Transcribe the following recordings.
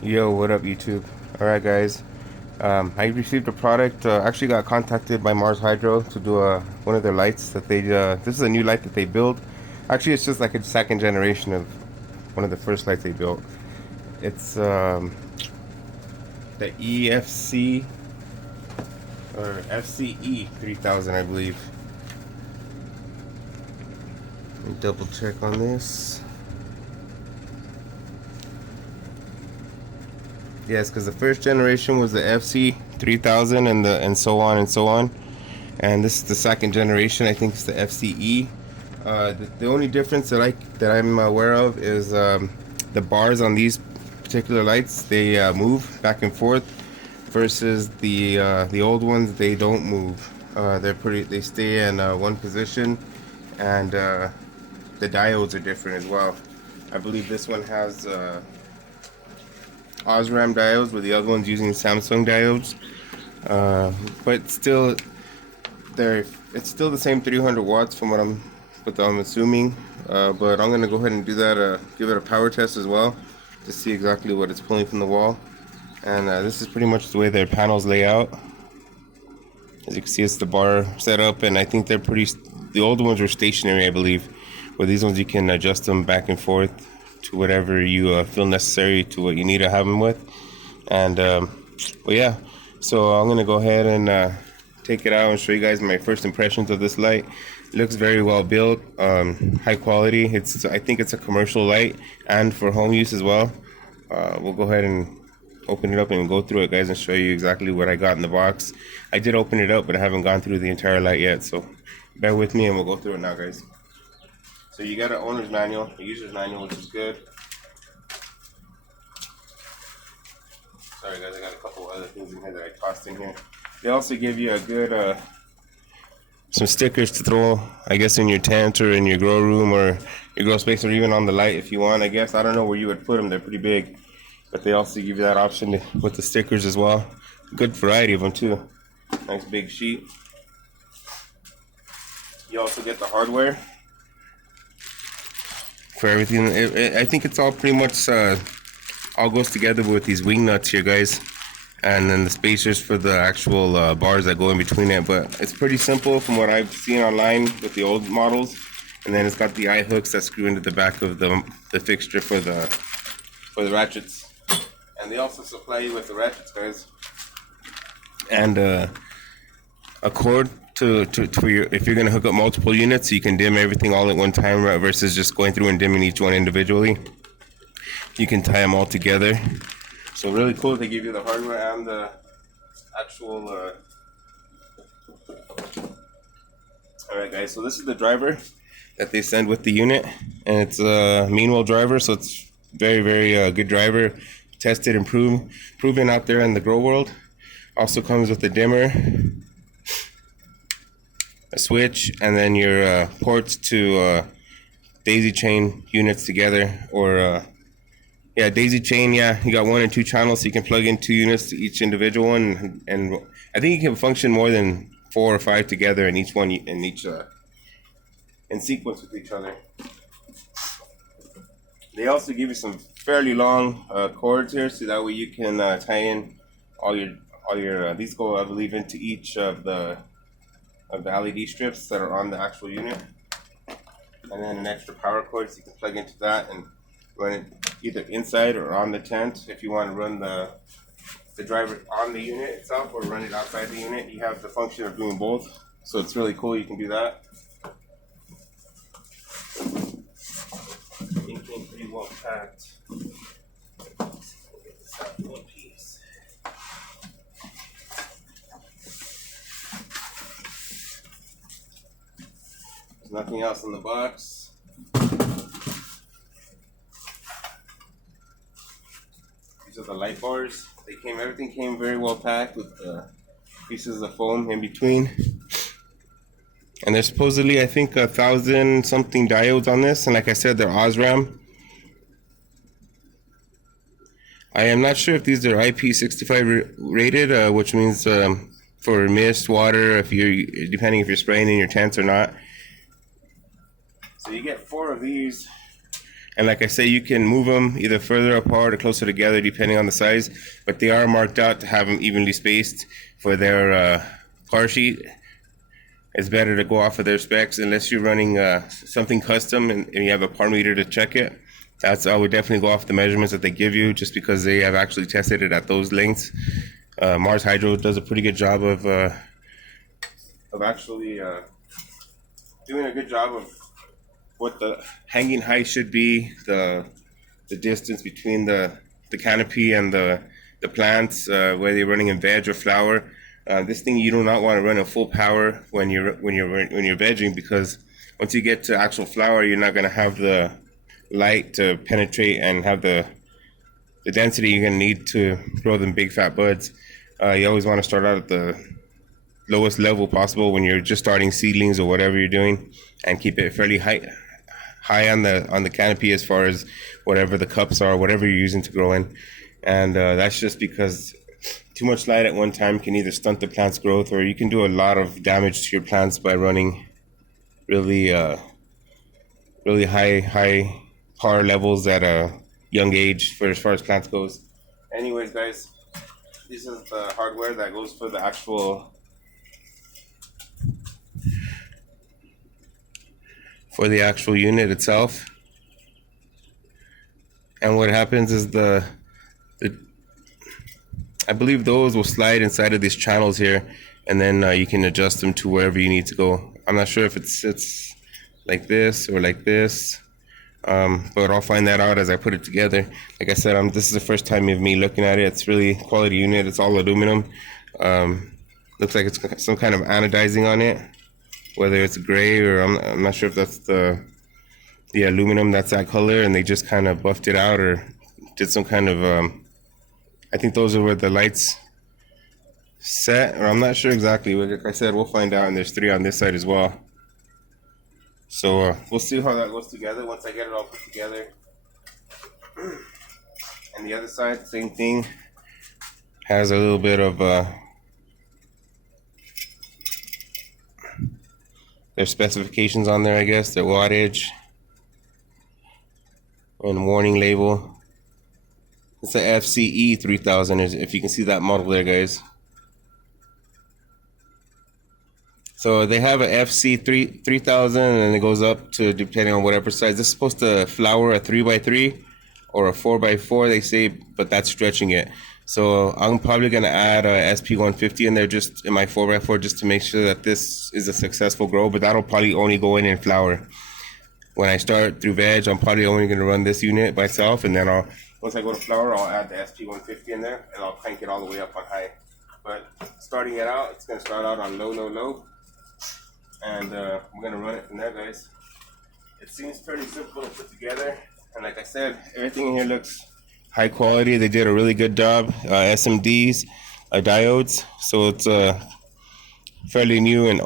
Yo, what up, YouTube? Alright, guys. I received a product. Actually, got contacted by Marshydro to do one of their lights that they. This is a new light that they built. Actually, it's just like a second generation of one of the first lights they built. It's the EFC or FCE3000, I believe. Let me double check on this. Yes, because the first generation was the FC3000 and so on and so on, and this is the second generation. I think it's the FCE. The only difference that I'm aware of is the bars on these particular lights. They move back and forth, versus the old ones. They don't move. They stay in one position, and the diodes are different as well. I believe this one has Osram diodes, where the other one's using Samsung diodes. But still, it's still the same 300 watts from what I'm assuming. But I'm gonna go ahead and do that. Give it a power test as well to see exactly what it's pulling from the wall. And this is pretty much the way their panels lay out. As you can see, it's the bar setup, and I think they're pretty. The old ones were stationary, I believe, where these ones you can adjust them back and forth to whatever you feel necessary, to what you need to have them with. And well, yeah, so I'm gonna go ahead and take it out and show you guys my first impressions of this light. It looks very well built, high quality. I think it's a commercial light and for home use as well. We'll go ahead and open it up and go through it, guys, and show you exactly what I got in the box. I did open it up, but I haven't gone through the entire light yet, so bear with me and we'll go through it now, guys. So you got an owner's manual, a user's manual, which is good. Sorry, guys, I got a couple other things in here that I tossed in here. They also give you a good some stickers to throw, I guess, in your tent or in your grow room or your grow space, or even on the light if you want. I guess I don't know where you would put them. They're pretty big, but they also give you that option with the stickers as well. Good variety of them too. Nice big sheet. You also get the hardware for everything. I think it's all pretty much all goes together with these wing nuts here, guys, and then the spacers for the actual bars that go in between it. But it's pretty simple from what I've seen online with the old models. And then it's got the eye hooks that screw into the back of the fixture for the ratchets. And they also supply you with the ratchets, guys, and a cord for your, if you're going to hook up multiple units, so you can dim everything all at one time, right, versus just going through and dimming each one individually. You can tie them all together. So really cool. They give you the hardware and the actual alright, guys, so this is the driver that they send with the unit, and it's a Meanwell driver, so it's very good driver, tested and proven out there in the grow world. Also comes with a dimmer, a switch, and then your ports to daisy chain units together, or yeah, daisy chain. Yeah, you got 1 and 2 channels, so you can plug in 2 units to each individual one, and I think you can function more than 4 or 5 together in each one, in sequence with each other. They also give you some fairly long cords here, so that way you can tie in all your these go, I believe, into each of the LED strips that are on the actual unit, and then an extra power cord, so you can plug into that and run it either inside or on the tent. If you want to run the driver on the unit itself or run it outside the unit, you have the function of doing both, so it's really cool. You can do that. It came pretty well packed. Get this out in one piece. There's nothing else in the box. These are the light bars. Everything came very well packed with pieces of foam in between. And there's supposedly, I think, 1,000 something diodes on this, and like I said, they're Osram. I am not sure if these are IP65 rated, which means for mist, water, depending if you're spraying in your tents or not. So you get 4 of these, And like I say, you can move them either further apart or closer together depending on the size, but they are marked out to have them evenly spaced for their car sheet. It's better to go off of their specs unless you're running something custom and you have a par meter to check it. I would definitely go off the measurements that they give you, just because they have actually tested it at those lengths. Marshydro does a pretty good job of actually doing a good job of what the hanging height should be, the distance between the canopy and the plants, whether you're running in veg or flower. This thing, you do not want to run at full power when you're vegging, because once you get to actual flower, you're not going to have the light to penetrate and have the density you're going to need to grow them big fat buds. You always want to start out at the lowest level possible when you're just starting seedlings or whatever you're doing, and keep it fairly high on the canopy as far as whatever the cups are, whatever you're using to grow in. And that's just because too much light at one time can either stunt the plant's growth, or you can do a lot of damage to your plants by running really high par levels at a young age for as far as plants goes. Anyways, guys, this is the hardware that goes for the actual unit itself. And what happens is I believe those will slide inside of these channels here, and then you can adjust them to wherever you need to go. I'm not sure if it sits like this or like this, but I'll find that out as I put it together. Like I said, this is the first time of me looking at it. It's really quality unit. It's all aluminum. Looks like it's got some kind of anodizing on it, whether it's gray or I'm not sure if that's the aluminum that's that color, and they just kind of buffed it out or did some kind of I think those are where the lights set, or I'm not sure exactly. Like I said, we'll find out, and there's 3 on this side as well. So we'll see how that goes together once I get it all put together. And the other side, same thing. Has a little bit of their specifications on there, I guess, their wattage and warning label. It's a FC-E3000, if you can see that model there, guys. So they have a FC-3000, and it goes up to, depending on whatever size. This is supposed to flower a 3x3 or a 4x4, they say, but that's stretching it. So I'm probably going to add a SP150 in there, just in my 4x4, just to make sure that this is a successful grow, but that'll probably only go in flower. When I start through veg, I'm probably only going to run this unit by itself, and then once I go to flower, I'll add the SP150 in there, and I'll crank it all the way up on high. But starting it out, it's going to start out on low, and we're going to run it from there, guys. It seems pretty simple to put together, and like I said, everything in here looks high quality. They did a really good job. SMDs, diodes, so it's fairly new and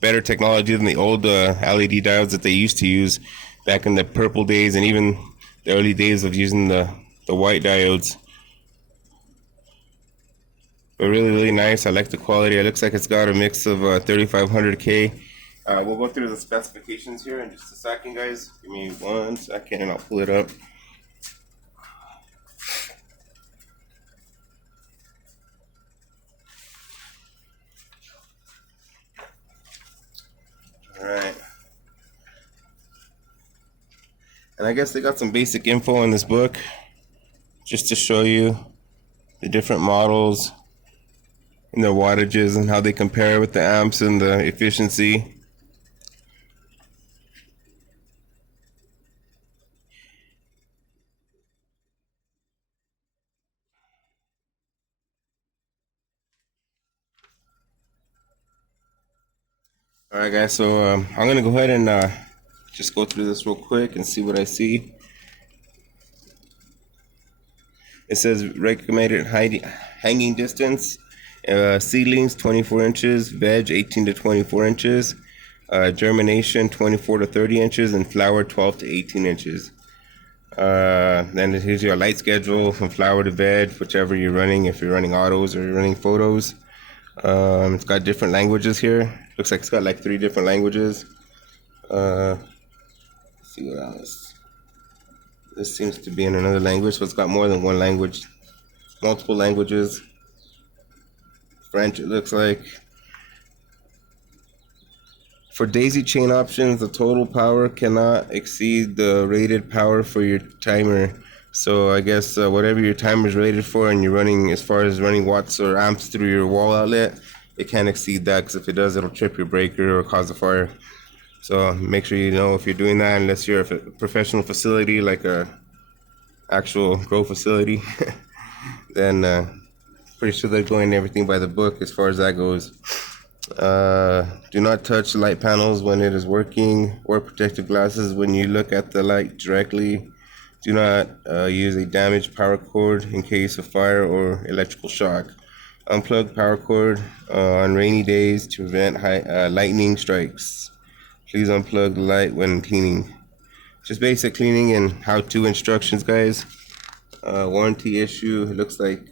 better technology than the old LED diodes that they used to use back in the purple days, and even the early days of using the white diodes. But really nice. I like the quality. It looks like it's got a mix of 3500K. We'll go through the specifications here in just a second, guys. Give me 1 second and I'll pull it up. Alright. And I guess they got some basic info in this book, just to show you the different models and their wattages and how they compare with the amps and the efficiency. Alright guys, so I'm going to go ahead and just go through this real quick and see what I see. It says recommended hanging distance, seedlings 24 inches, veg 18 to 24 inches, germination 24 to 30 inches, and flower 12 to 18 inches. Then here's your light schedule from flower to veg, whichever you're running, if you're running autos or you're running photos. It's got different languages here. Looks like it's got like 3 different languages. Let's see what else. This seems to be in another language, so it's got more than one language, multiple languages. French, it looks like. For daisy chain options, the total power cannot exceed the rated power for your timer. So I guess whatever your timer is rated for, and you're running as far as running watts or amps through your wall outlet, it can't exceed that, because if it does, it'll trip your breaker or cause a fire. So make sure you know if you're doing that, unless you're a professional facility like a actual grow facility, then pretty sure they're going everything by the book as far as that goes. Do not touch light panels when it is working. Wear protective glasses when you look at the light directly. Do not use a damaged power cord in case of fire or electrical shock. Unplug power cord on rainy days to prevent lightning strikes. Please unplug the light when cleaning. Just basic cleaning and how-to instructions, guys. Warranty issue. It looks like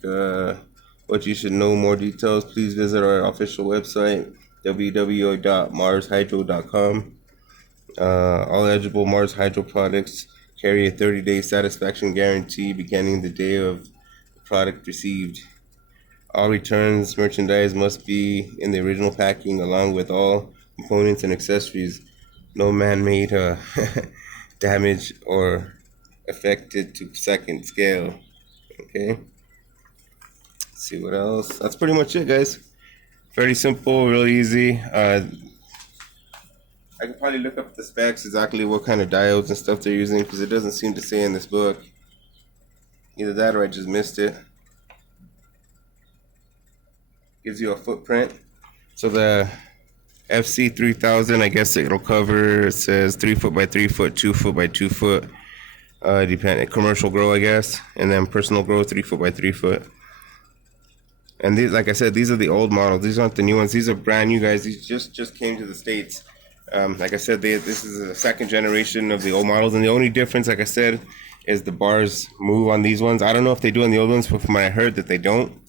what you should know more details. Please visit our official website, www.marshydro.com. All eligible Mars Hydro products carry a 30-day satisfaction guarantee beginning the day of the product received. All returns merchandise must be in the original packing along with all components and accessories. No man-made damage or affected to second scale. Okay. Let's see what else. That's pretty much it, guys. Very simple, really easy. I could probably look up the specs, exactly what kind of diodes and stuff they're using, because it doesn't seem to say in this book. Either that or I just missed it. Gives you a footprint. So the FC-E3000, I guess it'll cover, it says 3 foot by 3 foot, 2 foot by 2 foot. Commercial grow, I guess, and then personal grow, 3 foot by 3 foot. And these, like I said, these are the old models. These aren't the new ones. These are brand new, guys. These just came to the States. Like I said, this is the second generation of the old models, and the only difference, like I said, is the bars move on these ones. I don't know if they do on the old ones, but from what I heard, that they don't.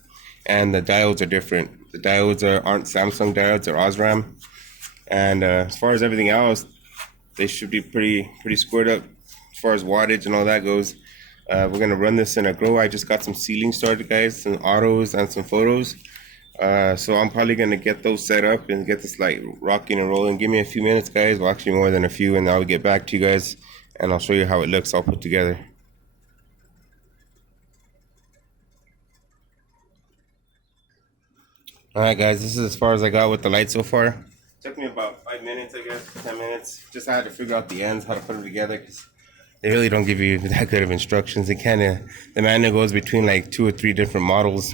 And the diodes are different. The diodes aren't Samsung diodes; they're Osram. And as far as everything else, they should be pretty squared up as far as wattage and all that goes. We're gonna run this in a grow. I just got some sealing started, guys, some autos and some photos. So I'm probably gonna get those set up and get this light rocking and rolling. Give me a few minutes, guys. Well, actually more than a few, and I'll get back to you guys and I'll show you how it looks all put together. Alright, guys, this is as far as I got with the light so far. Took me about 5 minutes, I guess, 10 minutes. Just had to figure out the ends, how to put them together, because they really don't give you that good of instructions. They the manual goes between like 2 or 3 different models.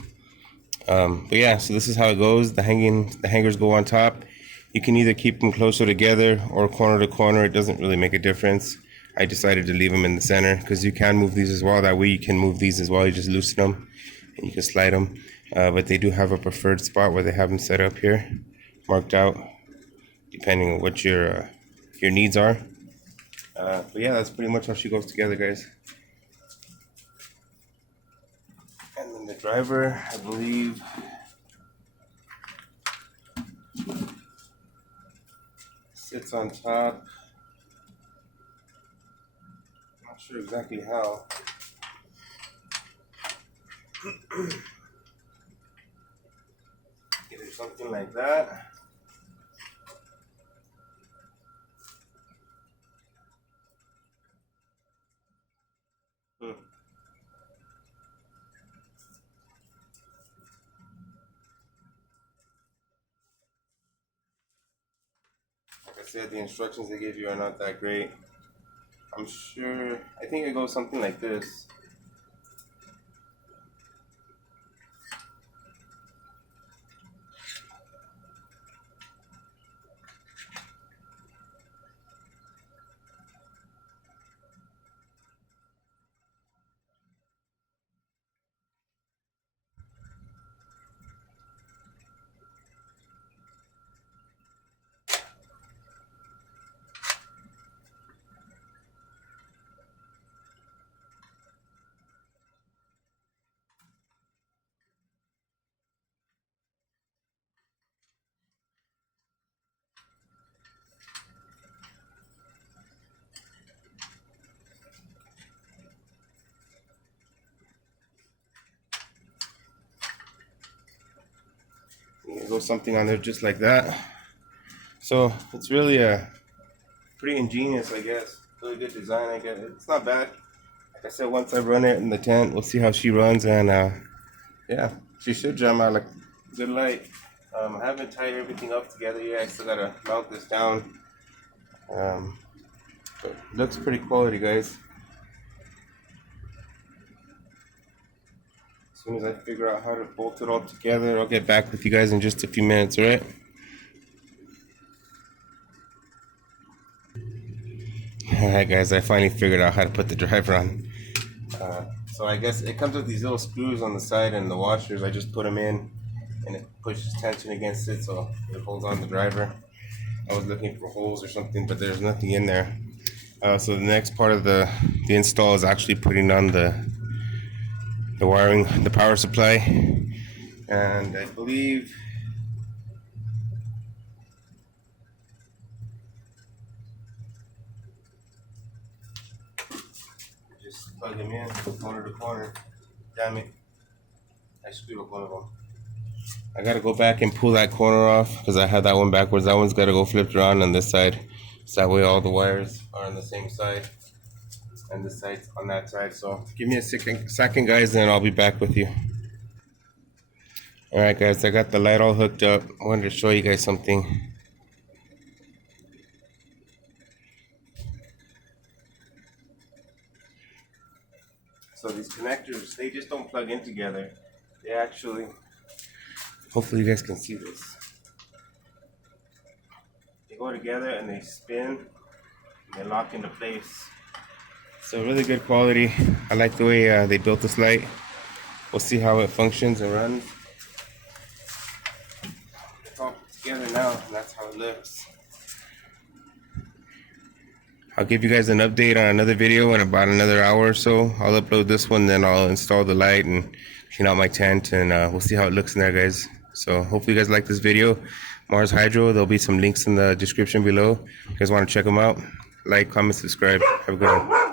But yeah, so this is how it goes. The hangers go on top. You can either keep them closer together or corner to corner. It doesn't really make a difference. I decided to leave them in the center because you can move these as well. That way you can move these as well. You just loosen them and you can slide them. But they do have a preferred spot where they have them set up here, marked out, depending on what your needs are. But yeah, that's pretty much how she goes together, guys. And then the driver, I believe, sits on top. Not sure exactly how. Either something like that. Like I said, the instructions they give you are not that great. I think it goes something like this. You can go something on there just like that. So it's really a pretty ingenious, I guess. Really good design, I guess. It's not bad. Like I said, once I run it in the tent, we'll see how she runs, and yeah, she should jam out like good light. I haven't tied everything up together yet. I still gotta mount this down. But looks pretty quality, guys. As soon as I figure out how to bolt it all together, I'll get back with you guys in just a few minutes, alright? Alright guys, I finally figured out how to put the driver on. So I guess it comes with these little screws on the side and the washers. I just put them in and it pushes tension against it so it holds on the driver. I was looking for holes or something, but there's nothing in there. So the next part of the install is actually putting on the wiring, the power supply, and I believe just plug them in corner to corner. Damn it, I screwed up one of them. I gotta go back and pull that corner off because I had that one backwards. That one's gotta go flipped around on this side, so that way all the wires are on the same side and the side's on that side. So give me a second guys, then I'll be back with you. Alright guys, I got the light all hooked up. I wanted to show you guys something. So these connectors, they just don't plug in together. They actually, hopefully you guys can see this. They go together and they spin and they lock into place. So really good quality. I like the way they built this light. We'll see how it functions and runs. It's all put together now, and that's how it looks. I'll give you guys an update on another video in about another hour or so. I'll upload this one, then I'll install the light and clean out my tent, and we'll see how it looks in there, guys. So hopefully you guys like this video. Marshydro, there'll be some links in the description below. If you guys want to check them out, like, comment, subscribe. Have a good one.